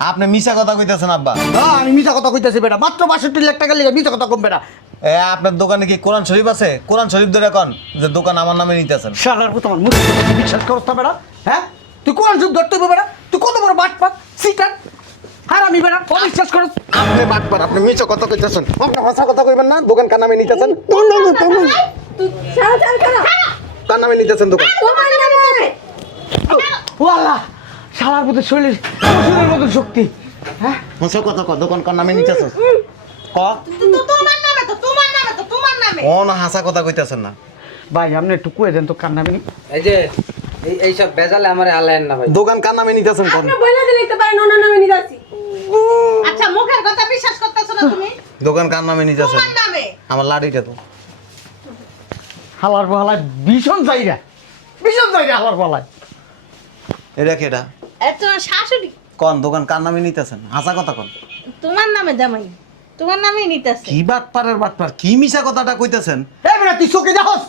আপনি মিছা কথা কইতেছেন আব্বা। হ্যাঁ আমি মিছা কথা কইতাছি বেটা, মাত্র 62 লাখ টাকা লেগে মিছা কথা কম বেটা। আপনার দোকানে কি কোরআন শরীফ আছে? কোরআন শরীফ ধরে কোন যে দোকান আমার নামে নিতেছেন। শালার পুত আমার মুখে কথা বিশ্বাস করছ না বেটা? হ্যাঁ তুই কোন যুগ ধরতে হবে বেটা? তুই কত বড় বাটপাত সিটার হারামি বেটা, অবিশ্বাস করছ। আপনি বাটপার, আপনি মিছা কথা কইতেছেন। আপনি মিছা কথা কইবেন না, দোকান কার নামে নিতেছেন? তুই সারা চাল কেন? কার নামে নিতেছেন দোকান? তোমার নামে। ওয়াল্লাহ শালার পুত শরীরের মতন শক্তি। হ্যাঁ মিছা কথা কর, দোকান কার নামে নিতেছেন? ক তোমার নামে। কোন হাসা কথা কইতেছেন না। ভাই আপনি একটু কয়ে দেন তো কার নামে নি? এই যে এইসব বেজালে আমারে আলেন না ভাই। দোকান কার নামে নিতেছেন কোন? আপনি বইলা দিলে তো পারেন ওনার নামে নিয়ে যাচ্ছি। আচ্ছা মুখের কথা বিশ্বাস করতেছ না তুমি? দোকান কার নামে নিতেছেন? তোমার নামে। আমার লাড়িটা তো। হালার পালায় ভীষণ জায়গা হালার পালায়। এটা কি এটা? এত শাশুড়ি কোন দোকান কার নামে নিতেছেন? হাসা কথা কোন? তোমার নামে জামাই। তোমার নামেই নিতেছে। কি বাটপারের বাটপার, কি মিছা কথাটা কইতেছেন? এই বেটা তুই চোখে দেখোস?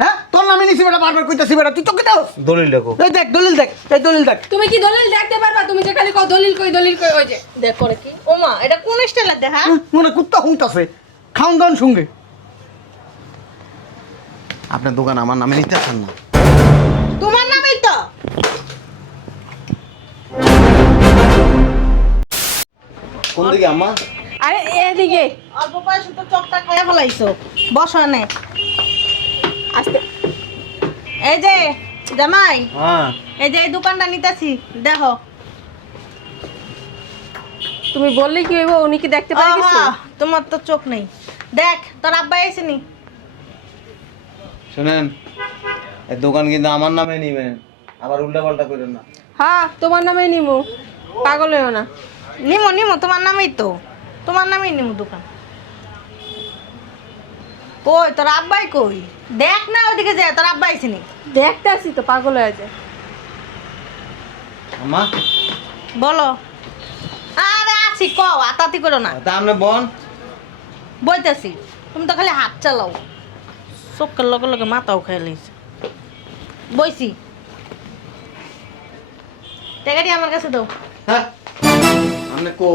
হ্যাঁ তোর নামে নিছি বেটা, বারবার কইতাছি বেটা, তুই চোখে দেখোস? দলিল দেখো। এই দেখ দলিল দেখ, এই দলিল দেখ। তুমি কি দলিল দেখতে পারবা? তুমি যে খালি দলিল কই ওই যে দেখ করে কি? ওমা এটা কোন স্টাইলের দেখা? মনে কুত্তা হুঁতাছে খাওন দাওন সঙ্গে। আপনার দোকান আমার নামে নিতেছেন না। তোমার নামেই তো। কোন দিকে আম্মা? আরে এদিকে অল্প বয়সে তো চোখটা খাইয়া ফেলাইছো। বসো নে। আস্তে। এই যে জামাই, হ্যাঁ এই যে এই দোকানটা নিতেছি দেখো। তুমি বললে কি হইব? উনি কি দেখতে পারে কিছু? আহা, তোমার তো চোখ নেই। দেখ তোর আব্বা এসেনি। শুনেন, এই দোকান কিন্তু আমার নামে নিবেন, আবার উল্টা পাল্টা করেন না। হ্যাঁ তোমার নামেই নিমু, পাগল হইও না। নিমো নিমো তোমার নামেই তো। তোমার নামেই নিমো দোকান। কই তোর আব্বাই কই? দেখ না ওইদিকে যায়, তোর আব্বা এসেনি। দেখতে আসি তো, পাগল হয়ে যায়। আম্মা বলো। আরে আছি কও, আতাতি করো না। তা আপনি বোন বইতেছি। তুমি তো খালি হাত চালাও। চোখের লগে লগে মাথাও খেয়ে লইছে। বইছি। টাকাটি আমার কাছে দাও। হ্যাঁ আপনি কো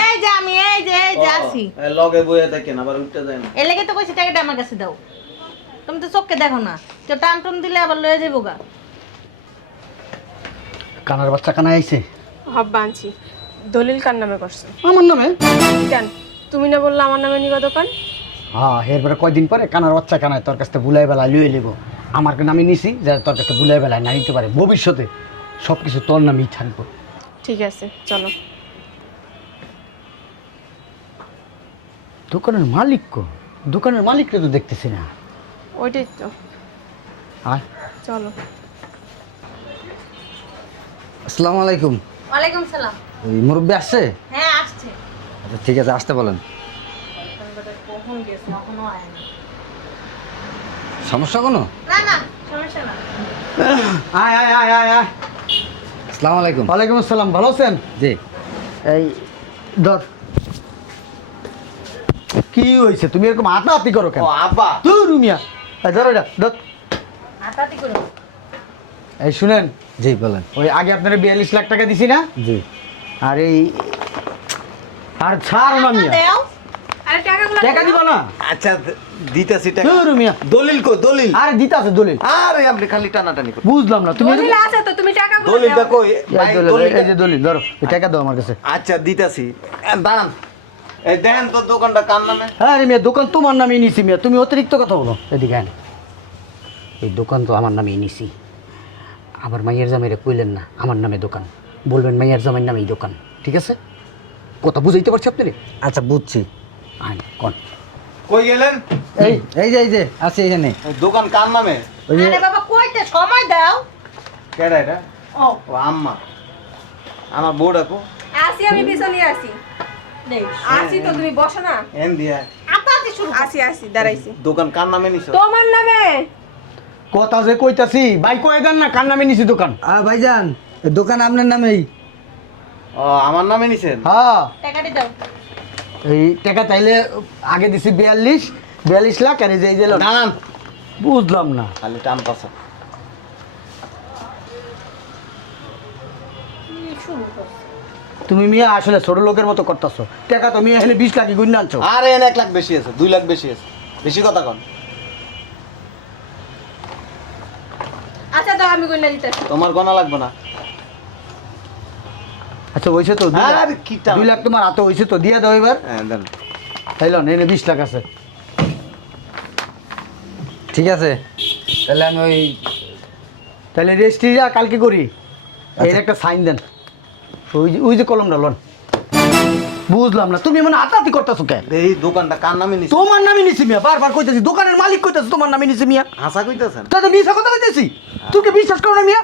এই যে আমি এই যে আছি। এই লগে বইয়া দেখেন, আবার উঠতে যায় না। এর লেগে তো কইছি টাকাটা আমার কাছে দাও। তুমি তো চোখকে দেখো না। কেউ টান টান দিলে আবার লয়ে যাবো গা। কানার বাচ্চা কানা আইছে হব্বা আনছি। দলিল কার নামে করছো? আমার নামে। কেন তুমি না বললে আমার নামে নিবা দোকান? হ্যাঁ এরপরে কয়দিন পরে কানার বাচ্চা কানায় তোর কাছ থেকে বুলাই বেলায় লুয়ে নেবো। আমার নামে নিছি যে তোর কাছে বুলাই বেলায় না নিতে পারে, ভবিষ্যতে সব কিছু তোর নামেই থাকবো। ঠিক আছে চলো। দোকানের মালিক কো? দোকানের মালিককে তো দেখতেছি না। ওইটাই তো, আর চলো। আসসালামু আলাইকুম। ওয়ালাইকুম সালাম। ওই মুরব্বি আসছে? হ্যাঁ আসছে। আচ্ছা ঠিক আছে, আসতে বলেন। কখন গেছে এখনো আয়নি। সমস্যা কোনো? না না সমস্যা না। আয় আয় আয় আয় আয়। আসসালামু আলাইকুম। ওয়ালাইকুম আসসালাম, ভালো আছেন? জি। এই ধর, কি হয়েছে তুমি এরকম হাতাহাতি করো কেন? ও আব্বা তুই রুমিয়া ধর এটা ধর। আতাতি করো। এই শুনেন, জি বলেন। ওই আগে আপনারা 42 লাখ টাকা দিছি না? জি। আর এই আর ছাড় না মিয়া, দাও। আরে টাকাগুলো টাকা দিব না। আচ্ছা দিতেছি টাকা। তুই রুমিয়া দলিল কই দলিল? আরে দিতে আছে দলিল। আরে আপনি খালি টানাটানি করেন। বুঝলাম না তুমি দলিল আছে তো, তুমি টাকাগুলো দলিলটা দাও। কই? এই ভাই, দলিল, দলিলটা- এই যে দলিল ধরো, এই টাকা দাও আমার কাছে। আচ্ছা দিতেছি। দাঁড়ান, এই দেখেন তো দোকানটা কার নামে? আরে মিয়া দোকান তোমার নামে নিছি মিয়া, তুমি অতিরিক্ত কথা বলো। এদিকে আন, এই দোকান তো আমার নামে নিছি। আবার মাইয়ের জামাইরে কইলেন না আমার নামে দোকান, বলবেন মাইয়ের জামাইয়ের নামেই দোকান, ঠিক আছে? কথা বুঝাইতে পারছি আপনারে? আচ্ছা বুঝছি। আন কোন কই গেলেন? এই যে আছি এখানে। এই দোকান কার নামে? ওই যে আরে বাবা কইতে সময় দাও। কেডা এটা? ও ও আম্মা। আমার বউ ডাকো। আসি, আমি পিছনে আসি। দেখ। আসি তো, তুমি বসো না। এন দিয়া। আতাতি শুরু। আসি দাঁড়াইছি। দোকান কার নামে নিছো? তোমার নামে। কথা যে কইতাছি ভাই কয়ে দেন না কার নামে নিছি দোকান। ভাইজান, এই দোকান আপনার নামেই। ও আমার নামে নিছেন? হ্যাঁ টাকাটি দাও। এই টাকা চাইলে আগে দিছি 42 লাখ, আর এই যে লোক। দাঁড়ান, বুঝলাম না। খালি টান পাছা। কি শুরু করছে? তুমি মিয়া আসলে ছোট লোকের মতো করতেছো। টাকা তো মিয়া এখানে 20 লাখ গুণ আনছো। আরে এনে 1 লাখ বেশি আছে, 2 লাখ বেশি আছে, বেশি কথা কন। আচ্ছা দাও আমি গয়না দিতেছি। তোমার গনা লাগবে না। আচ্ছা হইছে তো 2 লাখ। আরে কিটা 2 লাখ তোমার হাতে হইছে তো দিয়ে দাও এবার। হ্যাঁ দেন। তাইলো এনে 20 লাখ আছে। ঠিক আছে, তাহলে আমি ওই তাহলে রেজিস্ট্রিটা কালকে করি। এর একটা সাইন দেন। ওই যে কলমটা লন। বুঝলাম না তুমি মানে আতাতি করতেছো কে? এই দোকানটা কার নামে নিছে? তোমার নামে নিছি মিয়া, বারবার কইতেছি দোকানের মালিক কইতেছে তোমার নামে নিছি মিয়া। হাসা কইতাছেন? তাতে মিছা কথা কইতেছি। তুই কি বিশ্বাস করো না মিয়া?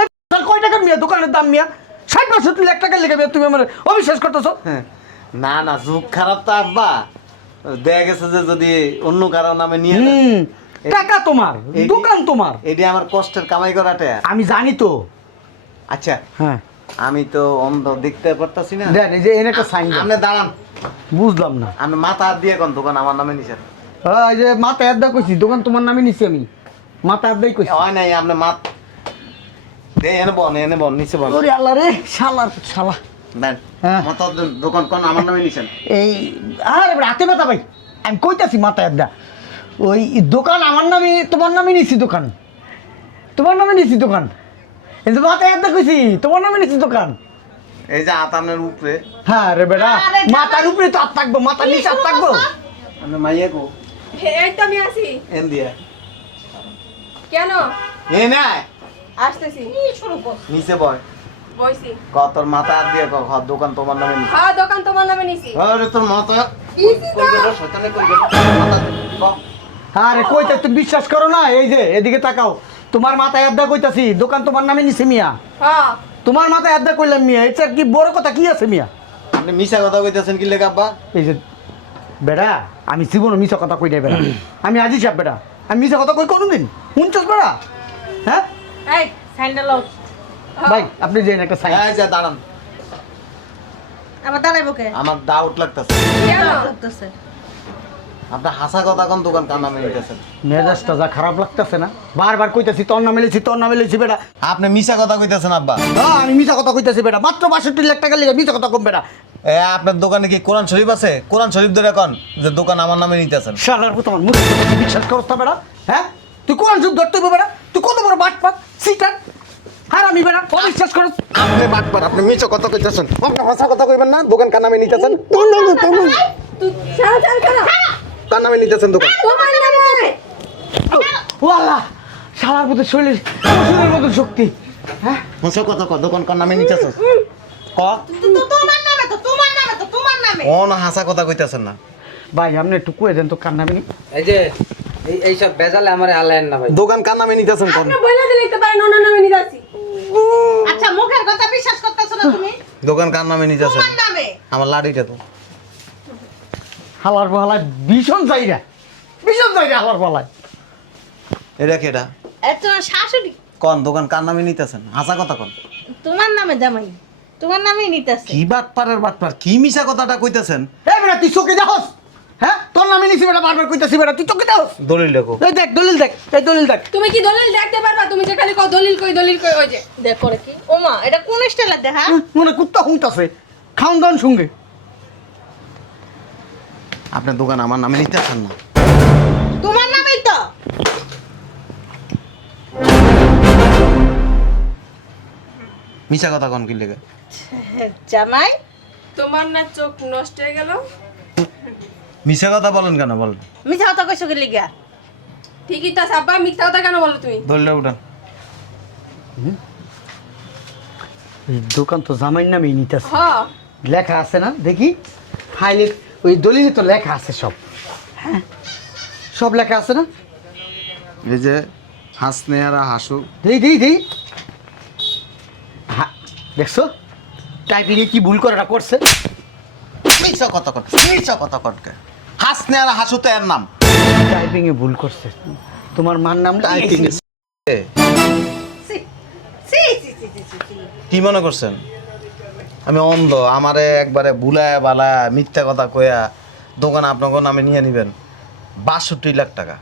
এই কয় টাকার মিয়া দোকানের দাম মিয়া? 60-62 লাখ টাকা লেগে মিয়া তুমি আমার অবিশ্বাস করতেছো? হ্যাঁ। না না, যুগ খারাপ তো আব্বা। দেখা গেছে যে যদি অন্য কারো নামে নিয়ে নেন, টাকা তোমার, দোকান তোমার। এটি আমার কষ্টের কামাই করাটা। আমি জানি তো। আচ্ছা, হ্যাঁ আমি তো অন্ধ, দেখতে পারতাছি না। দেন এই যে এনে একটা সাইন দেন। আপনি দাঁড়ান, বুঝলাম না। আমি মাথা হাত দিয়ে কোন দোকান আমার নামে নিছেন? এই যে মাথা আড্ডা কইছি দোকান তোমার নামে নিছি আমি। মাথা আড্ডাই কইছি। হয় নাই, আপনি মাত দে এনে বন নিচে বন। ওরে আল্লাহ রে, শালা শালা। দেন হ্যাঁ। মাথা দোকান কোন আমার নামে নিছেন? এই আরে রাতে ব্যথা ভাই, আমি কইতাছি মাথা আড্ডা। ওই দোকান আমার নামে, তোমার নামে নিছি দোকান। তোমার নামে নিছি দোকান। এই যে মাথা আড্ডা কইছি তোমার নামে নিছি দোকান। এই যে হাত আপনার উপরে। হ্যাঁ রে বেটা, আরে মাথার উপরে তো হাত থাকবো, মাথার নিচে হাত থাকবো। আপনি মাইয়া কো এই তো আমি আসি। এন দিয়া কেন? এ নাই আসতেছি। শুরু কর। নিচে বয়। বইছি। তোর মাথা হাত দিয়ে কর দোকান তোমার নামে নিছে। হ্যাঁ দোকান তোমার নামে নিছি। আরে তোর মাথা নিছি কই না। গেল? শয়তানে কই গেল? মাথা ক। আরে কইতে তুমি বিশ্বাস করো না? এই যে এদিকে তাকাও, তোমার মাথায় আড্ডা কইতাছি দোকান তোমার নামে নিছি মিয়া। হ্যাঁ। তোমার মাথায় আড্ডা কইলাম মিয়া, এটা কি বড় কথা কি আছে মিয়া? আপনি মিছা কথা কইতাছেন কি লেখা আব্বা? এই যে বেড়া, আমি জীবনে মিছা কথা কই নাই বেড়া। আমি আজি সাহেব বেড়া, আমি মিছা কথা কই কোনোদিন? শুনছস বেড়া? হ্যাঁ এই সাইনটা লও। ভাই আপনি যে একটা সাইন। এই যে দাঁড়ান, আবার দাঁড়াইবো কে? আমার ডাউট লাগতাছে। কেন? করতেছে। আপনি হাসা কথা কোন দোকান কার নামে নিতেছেন? মেজাজটা যা খারাপ লাগতেছে না, বারবার কইতাছি তোর নামে লেছি, তোর নামে লেছি বেড়া। আপনি মিছা কথা কইতাছেন আব্বা। আমি মিছা কথা কইতাছি বেড়া, মাত্র 62 লাখ টাকা লেগে মিছা কথা কম বেড়া। এ আপনার দোকানে কি কোরআন শরীফ আছে? কোরআন শরীফ ধরে কোন যে দোকান আমার নামে নিতেছেন? শালার পুত আমার মুখে কথা বিশ্বাস করছ না বেড়া? হ্যাঁ তুই কোন যুগ ধরতে হবে বেড়া? তুই কত বড় বাটপাত সিটার হারামি বেড়া, অবিশ্বাস করছ? আপনি বাটপার, আপনি মিছা কথা কইতাছেন। আপনি হাসা কথা কইবেন না, দোকান কার নামে নিতেছেন? তুই ছাড় ছাড় কর। কার নামে নিতেছেন দোকান? তোমার নামে। ওয়ালা শালার পুত শরীরের শরীরের মতো শক্তি। হ্যাঁ হাসা কথা ক, দোকান কার নামে নিতেছেন? ক। তোমার নামে। ও না, হাসা কথা কইতাছেন না। ভাই আপনি একটু কয়ে দেন তো কার নামে নি? এই যে এই সব বেজালে আমারে আলেন না ভাই। দোকান কার নামে নিতেছেন কোন? আপনি বলে দিলে তো পারেন ওনার নামে নিয়ে যাচ্ছি। আচ্ছা মুখের কথা বিশ্বাস করতেছ না তুমি? দোকান কার নামে নিতেছেন? তোমার নামে। আমার লাড়িটা তো। হালার পালায় ভীষণ চাইরা, ভীষণ চাইরা হালার পালায়। এটা কি এটা? এত শাশুড়ি কোন দোকান কার নামে নিতেছেন? হাসা কথা কোন? তোমার নামে জামাই। তোমার নামেই নিতেছে। কি বাটপারের বাটপার, কি মিছা কথাটা কইতাছেন? এই বেটা তুই চোখে দেখোস? হ্যাঁ তোর নামে নিছি বেটা, বারবার কইতাছি বেটা তুই চোখে দেখোস? দলিল দেখো। এই দেখ দলিল দেখ, এই দলিল দেখ। তুমি কি দলিল দেখতে পারবা? তুমি যে খালি দলিল কই ওই যে। দেখ করে কি? ওমা এটা কোন স্টাইলে দেখা? মনে কুত্তা হুঁতাছে খাউন দাউন সঙ্গে। আপনার দোকান আমার নামে নিতেছেন না? তোমার নামেই তো। মিছা কথা কোন কি লেগে? জামাই তোমার না চোখ নষ্ট হয়ে গেল? মিছা কথা বলেন কেন বলেন? মিছা কথা কইছো কি লিগা? ঠিকই তো সাব্বা, মিথ্যা কথা কেন বলো তুমি? দলিলটা উঠান। এই দোকান তো জামাইর নামেই নিতেছে, হ্যাঁ। লেখা আছে না দেখি ফাইলে, ওই দলিলে তো লেখা আছে সব। হ্যাঁ সব লেখা আছে না? এই যে হাসনে আর হাসু। দেই দেই দেই। হ্যাঁ দেখছো টাইপিংয়ে কি ভুল করাটা করছে? মিছা কথা কন, মিছা কথা কন কে? হাসনে আর হাসু তো এর নাম। টাইপিংয়ে ভুল করছে, তোমার মার নাম typing C C C C C C. কি মনে করছেন আমি অন্ধ? আমারে একবারে বুলায় বালা মিথ্যা কথা কয়া দোকান আপনার নামে নিয়ে নিবেন? 62 লাখ টাকা,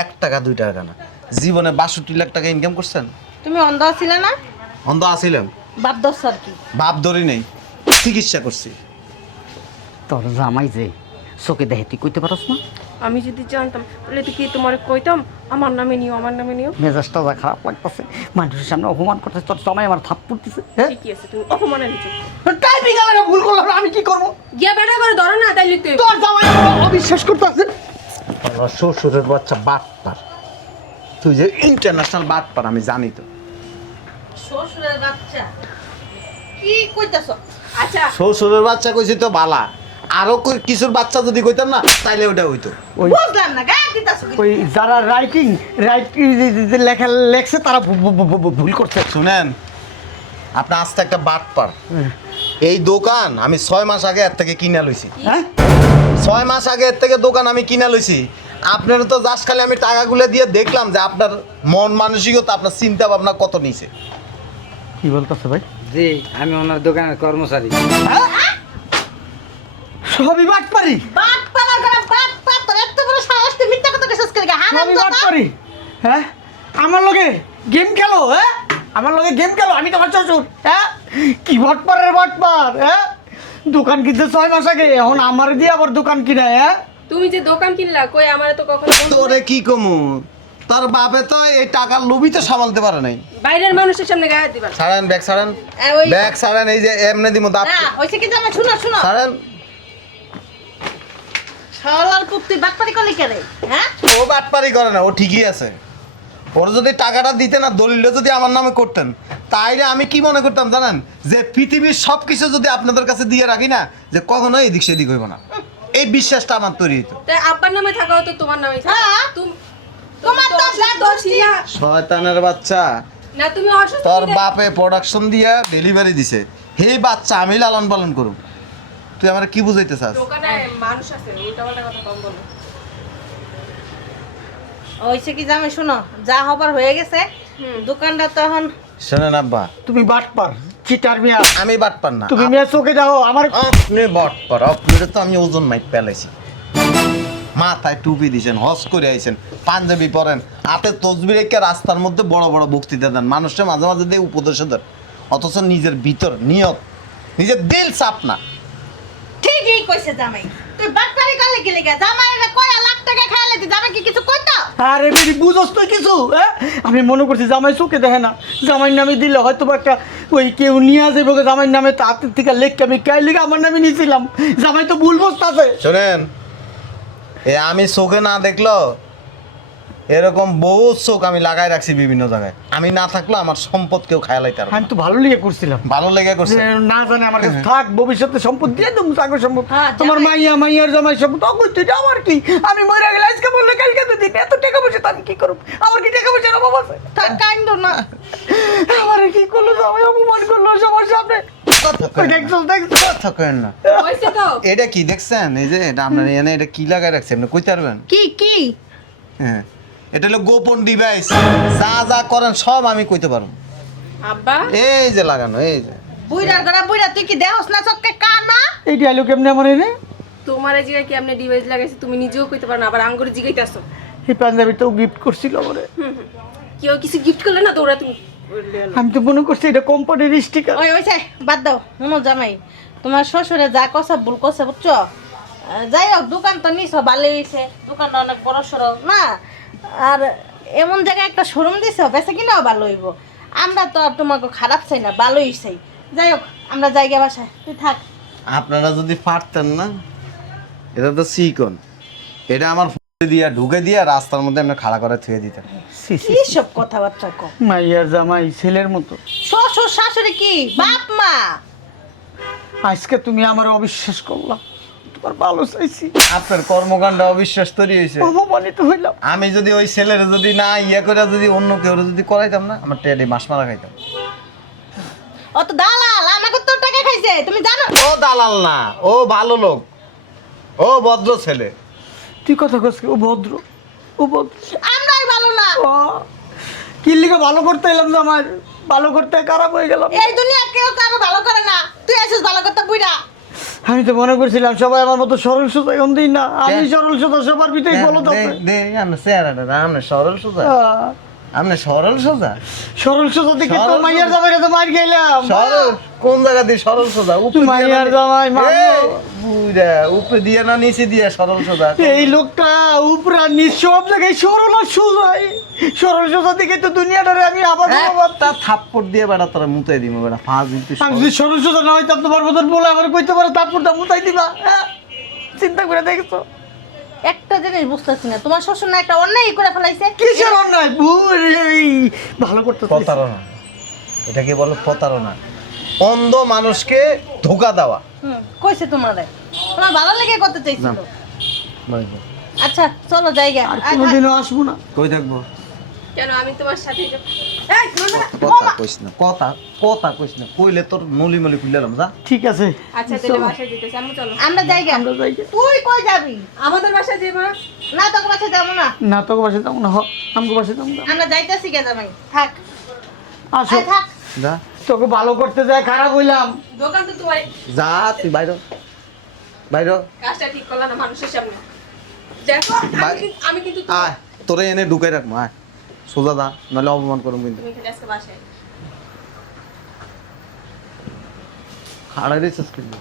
1 টাকা 2 টাকা না, জীবনে 62 লাখ টাকা ইনকাম করছেন? তুমি অন্ধ ছিলে না? অন্ধ আছিলাম, বাপ দোষ আর কি? বাপ ধরি নেই। চিকিৎসা করছি। তোর জামাই যে চোখে দেখে তুই কইতে পারস না? আমি যদি জানতাম তাহলে তো কি তোমার কইতাম আমার নামে নিও আমার নামে নিও। মেজাজটা যা খারাপ লাগতেছে, মানুষের সামনে অপমান করতে তোর জামাই আমার থাপ্পড় দিছে। হ্যাঁ ঠিকই আছে, তুমি অপমানের নিচে টাইপিং আমি ভুল করলাম, আমি কি করবো? গিয়া বেটা করে ধরো না, তাই লিখতে তোর জামাই আমার অবিশ্বাস করতেছে। আমার শ্বশুরের বাচ্চা বাটপার, তুই যে ইন্টারন্যাশনাল বাটপার আমি জানি তো। শ্বশুরের বাচ্চা কি কইতাছ? আচ্ছা শ্বশুরের বাচ্চা কইছি তো বালা, আরো কিছুর বাচ্চা যদি কইতাম না তাইলে ওটা হইতো। বুঝলাম না, গায়ে দিতাছ কি? ওই যারা রাইটিং লেখা লেখছে তারা ভুল করছে। শুনেন, আপনি আস্তে একটা বাটপার। এই দোকান আমি 6 মাস আগে এর থেকে কিনা লইছি। হ্যাঁ 6 মাস আগে এর থেকে দোকান আমি কিনা লইছি। আপনার তো জাস্ট খালি আমি টাকাগুলো দিয়ে দেখলাম যে আপনার মন মানসিকতা, আপনার চিন্তা ভাবনা কত নিছে। কি বলতেছে ভাই? জি আমি ওনার দোকানের কর্মচারী। সবই বাট পারি, বাট পাড়া করে বাট পাত তোর এত বড় সাহস, তুই মিথ্যা কথা কইছস কি গা? হারাম সবই বাট দাদা। পারি। হ্যাঁ আমার লগে গেম খেলো? হ্যাঁ আমার লগে গেম খেলো? আমি তোমার শ্বশুর। হ্যাঁ কি বাট পারের বাট পার? হ্যাঁ দোকান কিনতে 6 মাস আগে, এখন আমার দিয়ে আবার দোকান কিনে? হ্যাঁ তুমি যে দোকান কিনলা কই আমার তো কখনো বন্ধু তোরে কি কমু, তোর বাপে তো এই টাকার লোভই তো সামালতে পারে নাই। বাইরের মানুষের সামনে গায়ে দিবা না। ছাড়েন ব্যাগ, ছাড়েন ওই ব্যাগ, ছাড়েন। এই যে এমনি দিমু দাপ, না হইছে কি জামা, শুনো শুনো। ছাড়েন। শালার পুত তুই বাটপারি করলি কেন? হ্যাঁ ও বাটপারি করে না, ও ঠিকই আছে। ওর যদি টাকাটা দিতে না, দলিলটা যদি আমার নামে করতেন, তাইলে আমি কি মনে করতাম জানেন, যে পৃথিবীর সব কিছু যদি আপনাদের কাছে দিয়ে রাখি না, যে কখনো এদিক সেদিক হইব না, এই বিশ্বাসটা আমার তৈরি হইতো। তাই আব্বার নামে থাকাও তো তোমার নামেই থাকা। হ্যাঁ। তোমার তো দোষ ছিলা শয়তানের বাচ্চা, না, তুমি অসুস্থ তোর ছিলে। বাপে প্রোডাকশন দিয়া ডেলিভারি দিছে, এই বাচ্চা আমি লালন পালন করুম। তুই আমার কি বুঝাইতে চাস? দোকানে মানুষ আছে, উল্টাপাল্টা কথা কম বলো। হইছে কি জামা, শুনো যা হবার হয়ে গেছে। দোকানটা তো এখন শোনেন আব্বা, তুমি বাট পার, চিটার মিয়া। আমি বাটপার না, তুমি মেয়ে চোখে যাও আমার। আপনি বাটপার। আপনার তো আমি ওজন মাইক পেলাইছি। মাথায় টুপি দিছেন, হজ করে আইছেন, পাঞ্জাবি পরেন, হাতে তসবির রেখে রাস্তার মধ্যে বড় বড় বক্তৃতা দেন, মানুষের মাঝে মাঝে দিয়ে উপদেশ দেন, অথচ নিজের ভিতর নিয়ত, নিজের দিল চাপ না। ঠিকই কইছে জামাই, তুই বাটপারি করলি কি লিগা? জামাইরে কয় লাখ টাকা খাইলে তুই জামাই কি কিছু কইতো? আরে বেরি বুঝোস তো কিছু? হ্যাঁ আমি মনে করছি জামাই চোখে দেখে না, জামাইয়ের নামে দিলে হয়তো বা একটা ওই কেউ নিয়ে যাবো জামাইয়ের নামে, তো হাতের থেকে লেখকে আমি কাই লিখে আমার নামে নিয়েছিলাম। জামাই তো ভুল বসতেছে। শোনেন, আমি চোখে না দেখলো এরকম বহু চোখ আমি লাগাই রাখছি বিভিন্ন জায়গায়, আমি না থাকলে আমার সম্পদ কেউ খায়ালাইতে পারবে না। আমি তো ভালো লিখে করছিলাম, ভালো লেগে করছে। যে না জানে আমার কাছে থাক, ভবিষ্যতে সম্পদ দিয়ে দেবো, চাকর সম্পদ। হ্যাঁ, তোমার জামাই। মাইয়া মাইয়ার জামাই সম্পদ অবশ্যই, এটা আমার কি? আমি মরে গেলে আজকে বললে কালকে তো দিন, এত টাকা পয়সা তো আমি কি করবো? আমার কি টাকা পয়সার অভাব আছে? থাক কাইন্দ না। আমার কি করলো জামাই, অপমান করলো সবার সামনে। ওই দেখছো দেখছো? কথা কইেন না। হইছে তো। এটা কি দেখছেন? এই যে এটা আপনার এখানে এটা কি লাগাই রাখছে, আপনি কইতে পারবেন? কি কি? হ্যাঁ, এটা হলো গোপন ডিভাইস, যা যা করেন সব আমি কইতে পারবো। আব্বা এই যে লাগানো, এই যে বুইড়ার গড়া বুইড়া, তুই কি দেহস না চোখে কানা? এই ডায়লগ কেমনে আমার এনে? তোমার এই জায়গায় কি আপনি ডিভাইস লাগাইছে তুমি নিজেও কইতে পারো না, আবার আঙ্গুরে জিগাইতাছো। এই পাঞ্জাবিটাও গিফট করছিল আমারে। কেউ কিছু গিফট করলে না তোরা তুমি আমি তো মনে করছি এটা কোম্পানির স্টিকার। ওই ওইছে বাদ দাও। শুনো জামাই, তোমার শ্বশুরে যা কষা ভুল করছে বুঝছো? যাই হোক, দোকান তো নিছো ভালোই হয়েছে, দোকানটা অনেক বড় সড়ো না, আর এমন জায়গায় একটা শোরুম দিছো, বেচা কিনাও ভালো হইব। আমরা তো আর তোমাকে খারাপ চাই না, ভালোই চাই। যাই হোক, আমরা জায়গা বাসায়, তুই থাক। আপনারা যদি পারতেন না, এটা তো চিকন, এটা আমার দিয়া ঢুকে দিয়া রাস্তার মধ্যে আমরা খাড়া করে থুয়ে দিতেন। কি সব কথাবার্তা কো? মাইয়ার জামাই ছেলের মতো। শ্বশুর শাশুড়ি কি বাপ মা? আজকে তুমি আমার অবিশ্বাস করলা, তোমার ভালো চাইছি, আপনার কর্মকাণ্ড অবিশ্বাস তৈরি হয়েছে। অপমানিত হইলাম। আমি যদি ওই ছেলের যদি না ইয়ে করে যদি অন্য কেউ যদি করাইতাম না, আমার টেডি মাছ মারা খাইতাম। অত দালাল আমাকে তো টাকা খাইছে, তুমি জানো? ও দালাল না, ও ভালো লোক, ও ভদ্র ছেলে। তুই কথা কস কি? ও ভদ্র, ও ভদ্র। আমরাই ভালো না। ও, কি লিখে ভালো করতে এলাম জামাই, ভালো করতে খারাপ হয়ে গেলাম। এই দুনিয়া কেউ কারো ভালো করে না, তুই আছিস ভালো করতে বুইড়া। আমি তো মনে করছিলাম সবাই আমার মতো সরল সোজা, এখন দিই না আমি সরল সোজা, সবার ভিতরেই বলত আছে। আমরা চেহারাটা আমরা সরল সোজা। আপনি সরল সোজা সরল সোজা দেখে তো সরল মাইয়ার সোজা। জামাইরা তো মার খাইলাম সরল কোন জায়গা দিয়ে সরল সোজা উপরে দিয়ে মাইয়ার না- জামাই মারলো। এই, বুইড়া, উপরে দিয়ে না নিচে দিয়ে সরল সোজা এই লোকটা উপরা নিচ সব জায়গায় সরল আর সোজাই সরল সোজা দেখে তো দুনিয়াটারে আমি আবার একটা থাপ্পড় দিয়ে বেড়া তোরা মুতাই দিব বেড়া ফাঁস দিতে আমি যদি সরল সোজা না হইতাম তোমার মতন বলে আমার কইতে পারে তারপরটা মুতাই দিবা হ্যাঁ? চিন্তা করে দেখছো একটা জিনিস বুঝতেছি না, তোমার শ্বশুর না একটা অন্যায় করে ফেলাইছে। কিসের অন্যায় এই ভালো করতে প্রতারণা, এটাকে বলো প্রতারণা। অন্ধ মানুষকে ধোকা দেওয়া। কইছে তোমারে, তোমার ভালো লেগে করতে চাইছিল। আচ্ছা চলো জায়গা। আর কোনোদিনও আসবো না। কই থাকবো? কেন আমি তোমার সাথে এই নড়বে না। কথা কইস না, কথা কইস না, কইলে তোর নলি মলি খুললাম যা। ঠিক আছে আচ্ছা তাহলে বাসায় যেতেছি, আম্মু চলো। আমরা জায়গা। আমরা যাই তুই কই যাবি? আমাদের বাসায় যাবো না? না তোকে বাসা যাবো না, না তোকে বাসে যাবো না আমাকে বাসে যাবো না আমরা যাইতেছি কে জামাই। থাক আসো আয় থাক। যা তোকে ভালো করতে যায় খারাপ হইলাম দোকান তো তোমার, যা, তুই বাইরে বাইরে কাজটা ঠিক করলা না মানুষের সামনে। দেখো আমি কিন্তু আয়, তোরে এনে ঢুকাই রাখবো। আয় সোজা দা, নাহলে অপমান করুম কিন্তু। তুমি খালি আজকে বাসায়। হাড়াই রেছিস কিন্তু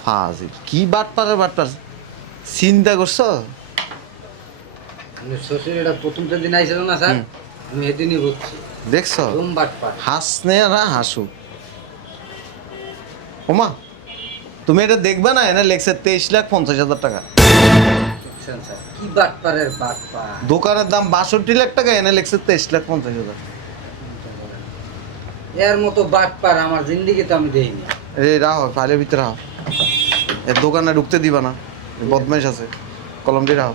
ফাজিল, কি বাটপার চিন্তা করছো? শ্বশুর এটা প্রথমটা দিন আইছিল না স্যার, আমি এদিনই বুঝছি দেখছো রুম বাটপার। হাসনে না হাসু। ওমা তুমি এটা দেখবে না, এনে লেখছে 23,50,000 টাকা। দেখছেন স্যার কি বাটপারের বাটপার। দোকানের দাম 62,00,000 টাকা, এনে লেখছে 23,50,000। এর মতো বাটপার আমার জিন্দিগি তো আমি দেইনি। এই রাহো, ফাইলের ভিতরে রাহো, এর দোকানে ঢুকতে দিবা না, বদমাইশ আছে, কলমটি রাহো।